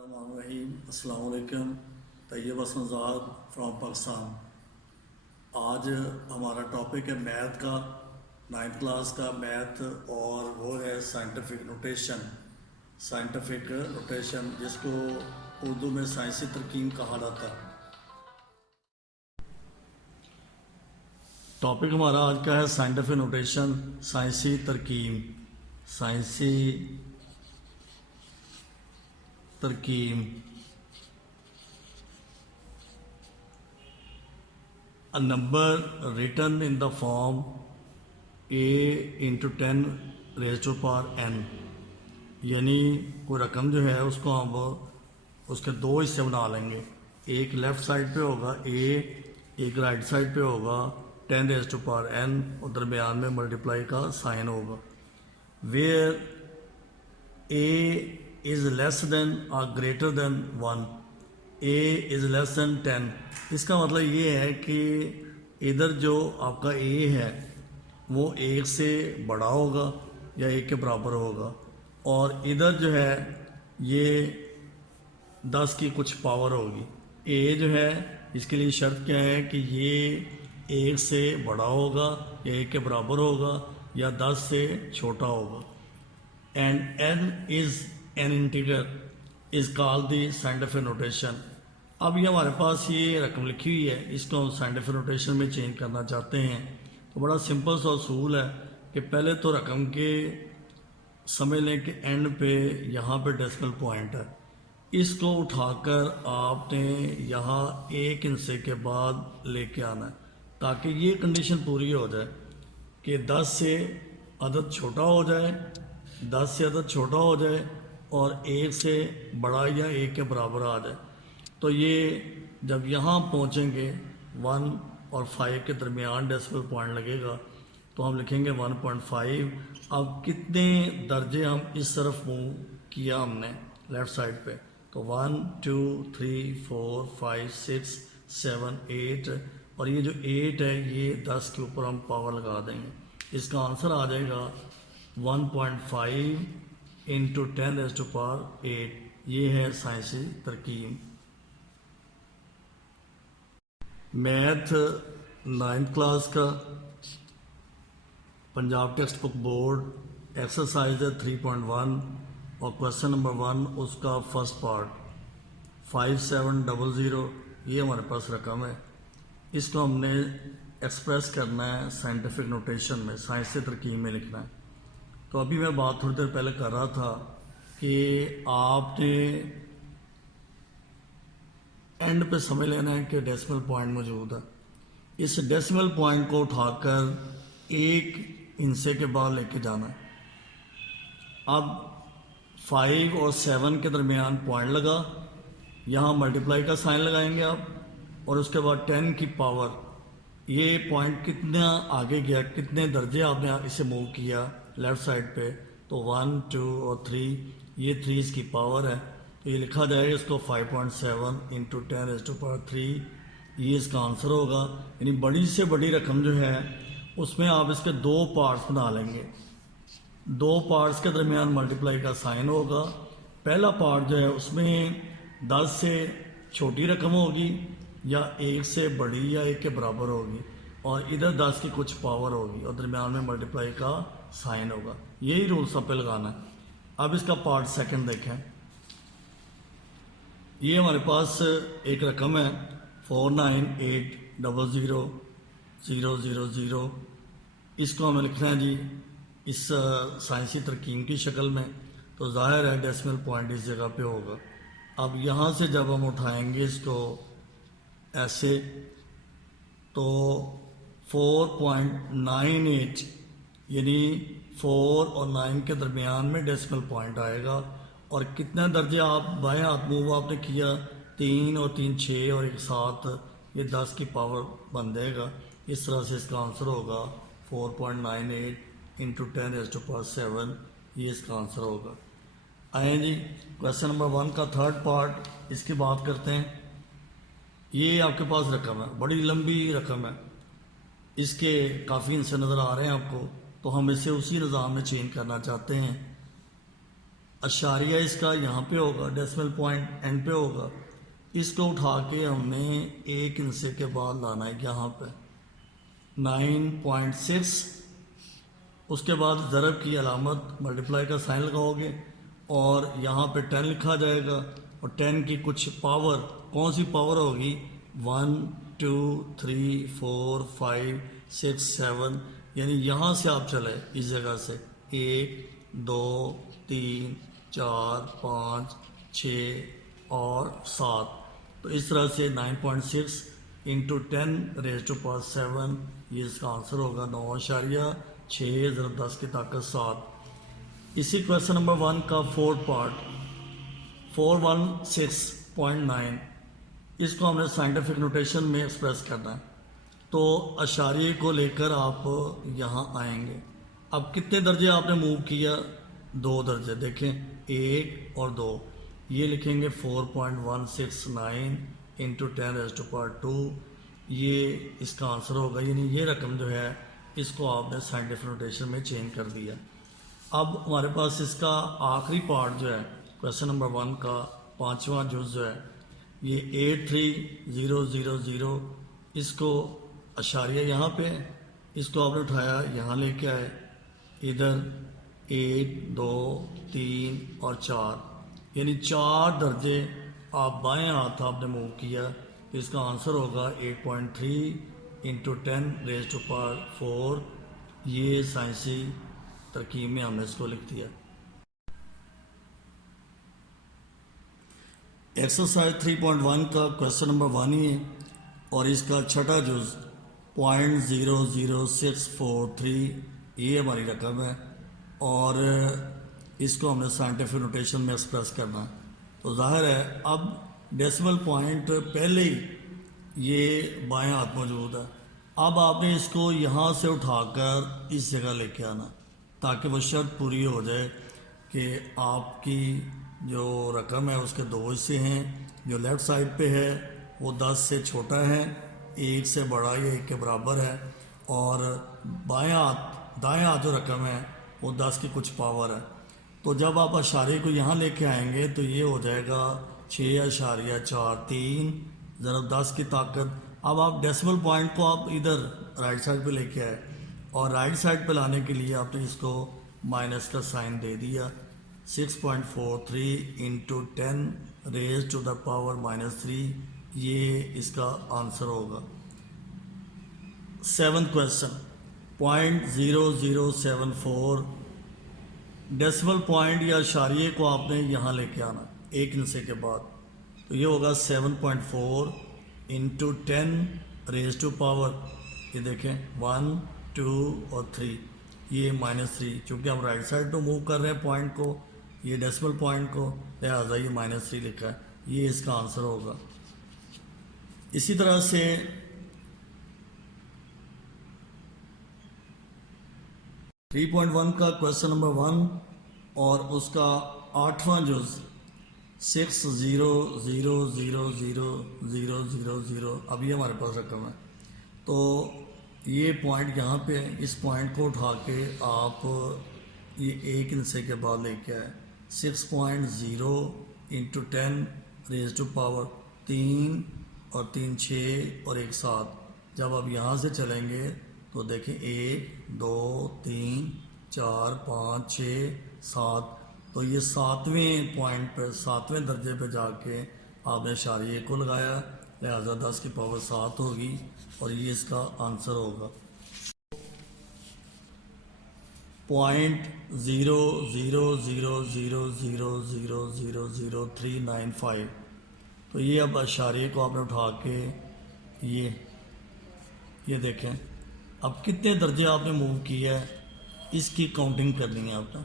السلام علیکم. طیب حسن زاد فرام پاکستان. آج ہمارا ٹاپک ہے میتھ کا، 9th کلاس کا میتھ، اور وہ ہے سائنٹیفک نوٹیشن. سائنٹیفک نوٹیشن جس کو اردو میں سائنسی ترکیب کہا جاتا ہے. ٹاپک ہمارا آج کا ہے سائنٹیفک نوٹیشن، سائنسی ترکیب. سائنسی ترکیب. A number written in the form a into 10 raised to power n، یعنی کوئی رقم جو ہے اس کو ہم اس کے دو حصے بنا لیں گے. ایک لیفٹ سائڈ پہ ہوگا a، ایک رائٹ سائڈ پہ ہوگا 10 raised to power n، اور درمیان میں ملٹیپلائی کا سائن ہوگا. where a is less than or greater than 1، a is less than 10. اس کا مطلب یہ ہے کہ ادھر جو آپ کا a ہے وہ 1 سے بڑا ہوگا یا 1 کے برابر ہوگا، اور ادھر جو ہے یہ 10 کی کچھ پاور ہوگی. a جو ہے اس کے لیے شرط کیا ہے کہ یہ 1 سے بڑا ہوگا یا 1 کے برابر ہوگا یا 10 سے چھوٹا ہوگا. and n is an integer is called the scientific notation. اب یہ ہمارے پاس یہ رقم لکھی ہوئی ہے، اس کو ہم سائنٹیفک نوٹیشن میں چینج کرنا چاہتے ہیں. تو بڑا سمپل سا اصول ہے کہ پہلے تو رقم کے سمجھ لیں کہ اینڈ پہ یہاں پہ ڈیسیمل پوائنٹ ہے، اس کو اٹھا کر آپ نے یہاں ایک ہندسے کے بعد لے کے آنا ہے تاکہ یہ کنڈیشن پوری ہو جائے کہ 10 سے عدد چھوٹا ہو جائے، 10 سے عدد چھوٹا ہو جائے اور 1 سے بڑا یا 1 کے برابر آ جائے. تو یہ جب یہاں پہنچیں گے 1 اور 5 کے درمیان ڈیسیمل پوائنٹ لگے گا تو ہم لکھیں گے 1.5. اب کتنے درجے ہم اس طرف موو کیا ہم نے لیفٹ سائڈ پہ، تو 1 2 3 4 5 6 7 8، اور یہ جو 8 ہے یہ 10 کے اوپر ہم پاور لگا دیں گے. اس کا آنسر آ جائے گا 1.5 into 10 raised to power 8. یہ ہے سائنسی ترکیب. میتھ 9th کلاس کا Punjab text book board exercise ہے 3.1 اور کویسچن نمبر 1 اس کا فرسٹ پارٹ 5700. یہ ہمارے پاس رقم ہے، اس کو ہم نے ایکسپریس کرنا ہے سائنٹیفک نوٹیشن میں، سائنسی ترکیب میں لکھنا ہے. تو ابھی میں بات تھوڑی دیر پہلے کر رہا تھا کہ آپ نے اینڈ پہ سمجھ لینا ہے کہ ڈیسیمل پوائنٹ موجود ہے. اس ڈیسیمل پوائنٹ کو اٹھا کر ایک ہندسے کے بعد لے کے جانا ہے. اب 5 اور 7 کے درمیان پوائنٹ لگا، یہاں ملٹیپلائی کا سائن لگائیں گے آپ، اور اس کے بعد 10 کی پاور. یہ پوائنٹ کتنا آگے گیا، کتنے درجے آپ نے اسے موو کیا لیفٹ سائڈ پہ، تو 1 2 اور 3، یہ 3 اس کی پاور ہے. تو یہ لکھا جائے گا اس کو 5.7 into 10 raised to power 3. یہ اس کا آنسر ہوگا. یعنی بڑی سے بڑی رقم جو ہے اس میں آپ اس کے 2 پارٹس بنا لیں گے، 2 پارٹس کے درمیان ملٹیپلائی کا سائن ہوگا. پہلا پارٹ جو ہے اس میں 10 سے چھوٹی رقم ہوگی یا 1 سے بڑی یا 1 کے برابر ہوگی، اور ادھر 10 کی کچھ پاور ہوگی اور درمیان میں ملٹیپلائی کا سائن ہوگا. یہی رول سب پہ لگانا ہے. اب اس کا پارٹ سیکنڈ دیکھیں. یہ ہمارے پاس ایک رقم ہے 49800000. اس کو ہمیں لکھنا ہے جی اس سائنسی ترکیب کی شکل میں. تو ظاہر ہے ڈیسیمل پوائنٹ اس جگہ پہ ہوگا. اب یہاں سے جب ہم اٹھائیں گے اس کو ایسے تو 4.98، یعنی 4 اور 9 کے درمیان میں ڈیسیمل پوائنٹ آئے گا. اور کتنے درجے آپ بائیں ہاتھ موو آپ نے کیا، 3 اور 3 6 اور 1 7، یہ 10 کی پاور بن جائے گا. اس طرح سے اس کا آنسر ہوگا 4.98 into 10 raised to power 7. یہ اس کا آنسر ہوگا. آئیں جی کویسچن نمبر 1 کا تھرڈ پارٹ اس کی بات کرتے ہیں. یہ آپ کے پاس رقم ہے، بڑی لمبی رقم ہے، اس کے کافی حصے نظر آ رہے ہیں آپ کو، تو ہم اسے اسی نظام میں چینج کرنا چاہتے ہیں. اشاریہ اس کا یہاں پہ ہوگا، ڈیسیمل پوائنٹ اینڈ پہ ہوگا، اس کو اٹھا کے ہم نے ایک ہندسے کے بعد لانا ہے یہاں پہ 9.6، اس کے بعد ضرب کی علامت ملٹیپلائی کا سائن لگاؤ گے اور یہاں پہ 10 لکھا جائے گا، اور 10 کی کچھ پاور، کون سی پاور ہوگی، 1 2 3 4 5 6 7، یعنی یہاں سے آپ چلے اس جگہ سے 1 2 3 4 5 6 اور 7، تو اس طرح سے 9.6 انٹو 10 ریز ٹو پاور 7، یہ اس کا آنسر ہوگا 9.6 ضرب 10 کی طاقت 7۔ اسی کویشچن نمبر 1 کا فورتھ پارٹ 416.9، اس کو ہم نے سائنٹیفک نوٹیشن میں ایکسپریس کرنا ہے، تو اشاریے کو لے کر آپ یہاں آئیں گے۔ اب کتنے درجے آپ نے موو کیا، 2 درجے، دیکھیں 1 اور 2، یہ لکھیں گے 4.169 انٹو 10 ریز ٹو پاور 2، یہ اس کا آنسر ہوگا، یعنی یہ رقم جو ہے اس کو آپ نے سائنٹیفک نوٹیشن میں چینج کر دیا۔ اب ہمارے پاس اس کا آخری پارٹ جو ہے کویشچن نمبر 1 کا 5واں جز جو ہے یہ 83000، اس کو اشاریہ یہاں پہ ہے، اس کو آپ نے اٹھایا یہاں لے کے آئے، ادھر 1 2 3 اور 4، یعنی 4 درجے آپ بائیں ہاتھ آپ نے موو کیا، تو اس کا آنسر ہوگا 8.3 انٹو 10 ریز ٹو پاور 4، یہ سائنسی ترکیب میں ہم نے اس کو لکھ دیا۔ ایکسرسائز 3.1 کا کویشچن نمبر 1 ہی ہے اور اس کا چھٹا جز 0.00643، یہ ہماری رقم ہے اور اس کو ہم نے سائنٹیفک نوٹیشن میں ایکسپریس کرنا ہے، تو ظاہر ہے اب ڈیسیمل پوائنٹ پہلے ہی یہ بائیں ہاتھ موجود ہے، اب آپ نے اس کو یہاں سے اٹھا کر اس جگہ لے کے آنا تاکہ وہ شرط پوری ہو جائے کہ آپ کی جو رقم ہے اس کے 2 حصے ہیں، جو لیفٹ سائڈ پہ ہے وہ 10 سے چھوٹا ہے، 1 سے بڑا یا 1 کے برابر ہے، اور بائیں ہاتھ دائیں ہاتھ جو رقم ہے وہ 10 کی کچھ پاور ہے، تو جب آپ اشاریے کو یہاں لے کے آئیں گے تو یہ ہو جائے گا 6.43 ضرب 10 کی طاقت۔ اب آپ ڈیسیمل پوائنٹ کو آپ ادھر رائٹ سائڈ پہ لے کے آئے اور رائٹ سائڈ پہ لانے کے لیے آپ نے اس کو مائنس کا سائن دے دیا، 6.43 into 10 raise to the power -3، یہ اس کا آنسر ہوگا۔ 7th کویشچن 0.0074، ڈیسیمل پوائنٹ یا اشاریے کو آپ نے یہاں لے کے آنا ایک ہندسے کے بعد، تو یہ ہوگا 7.4 انٹو 10 ریز ٹو پاور، یہ دیکھیں 1 2 اور 3، یہ -3، چونکہ ہم رائٹ سائڈ پہ موو کر رہے ہیں پوائنٹ کو، یہ ڈیسیمل پوائنٹ کو، لہٰذا یہ -3 لکھا ہے، یہ اس کا آنسر ہوگا۔ اسی طرح سے 3.1 کا کویشچن نمبر 1 اور اس کا 8واں جز 6000000، اب یہ ہمارے پاس رقم ہے، تو یہ پوائنٹ یہاں پہ ہے، اس پوائنٹ کو اٹھا کے آپ یہ ایک ہندسے کے بعد لے کے آئے، 6.0 انٹو 10 ریز ٹو پاور 3 اور 3 6 اور 1 7، جب آپ یہاں سے چلیں گے تو دیکھیں 1 2 3 4 5 6 7، تو یہ 7ویں پوائنٹ پہ 7ویں درجے پہ جا کے آپ نے اشاریے کو لگایا، لہٰذا 10 کی پاور 7 ہوگی اور یہ اس کا آنسر ہوگا۔ 0.0000000395، تو یہ اب اشاریے کو آپ نے اٹھا کے یہ دیکھیں اب کتنے درجے آپ نے موو کیا ہے، اس کی کاؤنٹنگ کرنی ہے آپ نے،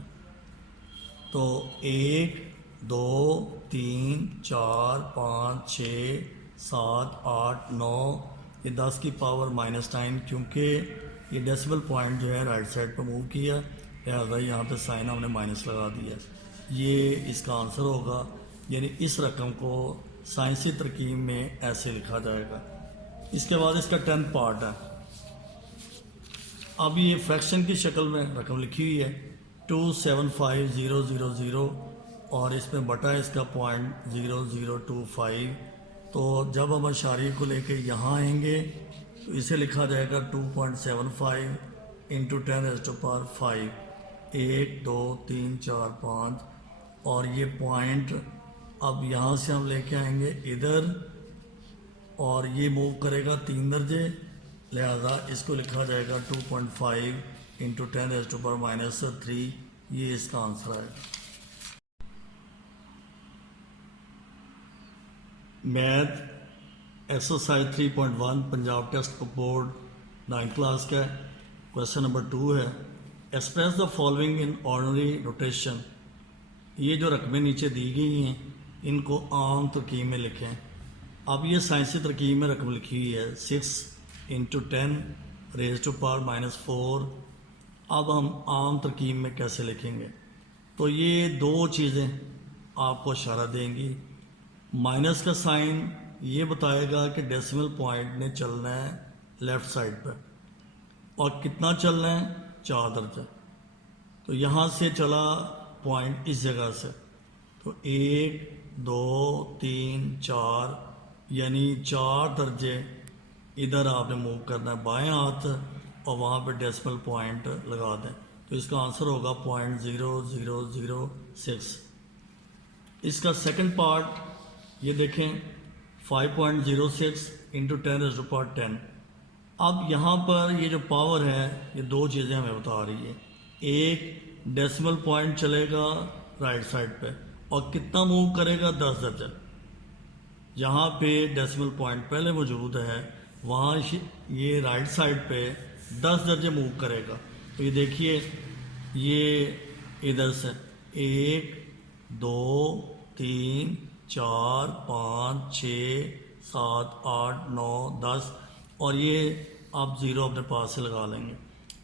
تو 1 2 3 4 5 6 7 8 9، یہ 10 کی پاور -9، کیونکہ یہ ڈیسیمل پوائنٹ جو ہے رائٹ سائڈ پہ موو کیا، لہٰذا یہاں پہ سائن ہم نے مائنس لگا دیا، یہ اس کا آنسر ہوگا، یعنی اس رقم کو سائنسی ترکیب میں ایسے لکھا جائے گا۔ اس کے بعد اس کا 10th پارٹ ہے، اب یہ فریکشن کی شکل میں رقم لکھی ہوئی ہے 275000، اور اس میں بٹا اس کا 0.0025. تو جب ہم اشاریے کو لے کے یہاں آئیں گے تو اسے لکھا جائے گا 2.75 انٹو 10⁵ 1 2 3 4 5. اور یہ پوائنٹ اب یہاں سے ہم لے کے آئیں گے ادھر اور یہ موو کرے گا 3 درجے، لہذا اس کو لکھا جائے گا 2.5 انٹو 10⁻³ یہ اس کا آنسر آئے گا. Math exercise 3.1 Punjab test board 9 class کا ہے. کویشچن نمبر 2 ہے express the following in ordinary notation. یہ جو رقمیں نیچے دی گئی ہیں ان کو عام ترکیب میں لکھیں. اب یہ سائنسی ترکیب میں رقم لکھی ہوئی ہے 6 انٹو 10⁻⁻⁴. اب ہم عام ترکیب میں کیسے لکھیں گے؟ تو یہ دو چیزیں آپ کو اشارہ دیں گی. مائنس کا سائن یہ بتائے گا کہ ڈیسیمل پوائنٹ نے چلنا ہے لیفٹ سائڈ پہ اور کتنا چلنا ہے 4 درجہ. تو یہاں سے چلا پوائنٹ اس جگہ سے تو 1 2 3 4 یعنی 4 درجے ادھر آپ نے موو کرنا ہے بائیں ہاتھ اور وہاں پہ ڈیسیمل پوائنٹ لگا دیں. تو اس کا آنسر ہوگا 0.0006. اس کا سیکنڈ پارٹ یہ دیکھیں 5.06 انٹو 10⁻10. اب یہاں پر یہ جو پاور ہے یہ دو چیزیں ہمیں بتا رہی ہے. ایک ڈیسیمل پوائنٹ چلے گا رائٹ سائڈ پہ اور کتنا موو کرے گا 10 درجہ. جہاں پہ ڈیسیمل پوائنٹ پہلے موجود ہے وہاں یہ رائٹ سائڈ پہ 10 درجے موو کرے گا. تو یہ دیکھیے یہ ادھر سے 1 2 3 4 5 6 7 8 9 10 اور یہ آپ 0 اپنے پاس سے لگا لیں گے.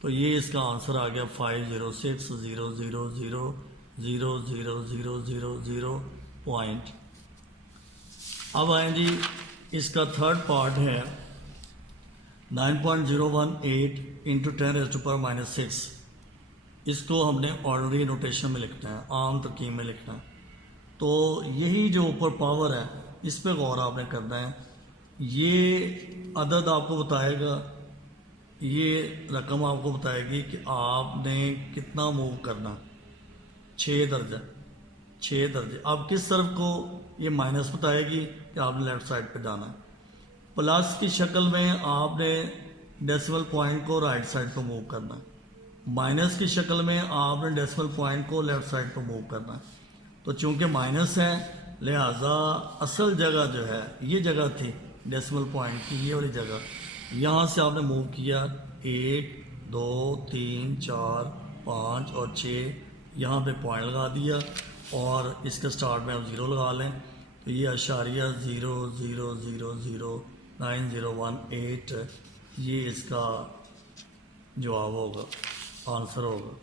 تو یہ اس کا آنسر آ گیا 506,000,000,000 پوائنٹ. اب آئیں جی اس کا تھرڈ پارٹ ہے 9.018 انٹو 10⁻⁻6. اس کو ہم نے آرڈنری نوٹیشن میں لکھنا ہے، عام ترکیب میں لکھنا ہے. تو یہی جو اوپر پاور ہے اس پہ غور آپ نے کرنا ہے. یہ عدد آپ کو بتائے گا، یہ رقم آپ کو بتائے گی کہ آپ نے کتنا موو کرنا. 6 درجہ 6 درجے. اب کس طرف کو یہ مائنس بتائے گی کہ آپ نے لیفٹ سائڈ پہ جانا ہے. پلس کی شکل میں آپ نے ڈیسیمل پوائنٹ کو رائٹ سائڈ پہ موو کرنا ہے. مائنس کی شکل میں آپ نے ڈیسیمل پوائنٹ کو لیفٹ سائڈ پہ موو کرنا ہے. تو چونکہ مائنس ہے لہذا اصل جگہ جو ہے یہ جگہ تھی ڈیسیمل پوائنٹ کی، یہ والی جگہ. یہاں سے آپ نے موو کیا 1 2 3 4 5 اور 6 یہاں پہ پوائنٹ لگا دیا اور اس کے سٹارٹ میں آپ 0 لگا لیں. تو یہ اشاریہ 0.000918 یہ اس کا جواب ہوگا، آنسر ہوگا.